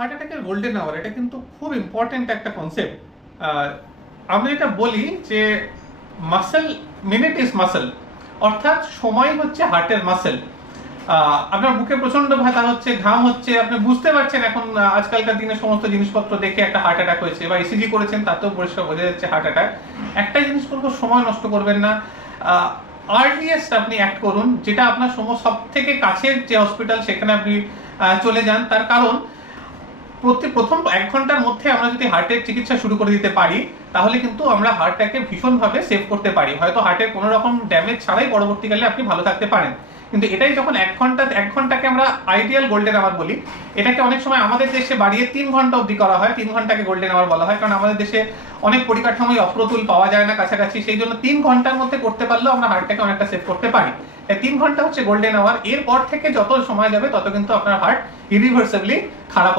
Heart অ্যাটাকের golden hour এটা কিন্তু খুব ইম্পর্টেন্ট একটা কনসেপ্ট। আমরা এটা বলি যে মাসেল মিনিট ইজ মাসেল, অর্থাৎ সময় হচ্ছে হার্টের মাসেল। আপনার বুকে প্রচন্ড ব্যথা হচ্ছে, ঘাম হচ্ছে, আপনি বুঝতে পারছেন এখন আজকালকার দিনে সমস্ত জিনিসপত্র দেখে একটা হার্ট অ্যাটাক হয়েছে, বা ইসিজি করেছেন তাতেও পরিষ্কার বোঝা যাচ্ছে হার্ট অ্যাটাক। একটাই জিনিস বলবো, সময় নষ্ট করবেন না, আর্লিয়েস্ট আপনি অ্যাক্ট করুন, যেটা আপনার সব থেকে কাছের যে হসপিটাল সেখানে আপনি চলে যান। তার কারণ প্রথম 1 ঘন্টার মধ্যে আমরা যদি হার্টের চিকিৎসা শুরু করে দিতে পারি, তাহলে কিন্তু আমরা হার্টটাকে ভীষণভাবে সেভ করতে পারি। হয়তো হার্টের কোনো রকম ড্যামেজ ছাড়াই পরবর্তীকালে আপনি ভালো থাকতে পারেন। কিন্তু এটাই যখন 1 ঘন্টাকে আমরা আইডিয়াল গোল্ডেন আওয়ার বলি, এটাকে অনেক সময় আমাদের দেশে বাড়িয়ে 3 ঘন্টা অবধি করা হয়। 3 ঘন্টাকে গোল্ডেন আওয়ার বলা হয়, কারণ আমাদের দেশে অনেক পরিকাঠামোই অপ্রতুল, পাওয়া যায় না কাছাকাছি। সেই জন্য 3 ঘন্টার মধ্যে করতে পারলেও আমরা হার্টটাকে অনেকটা সেভ করতে পারি। 3 ঘন্টা হচ্ছে গোল্ডেন আওয়ার। এরপর থেকে যত সময় যাবে তত কিন্তু আপনার হার্ট ইরিভার্সিবলি খারাপ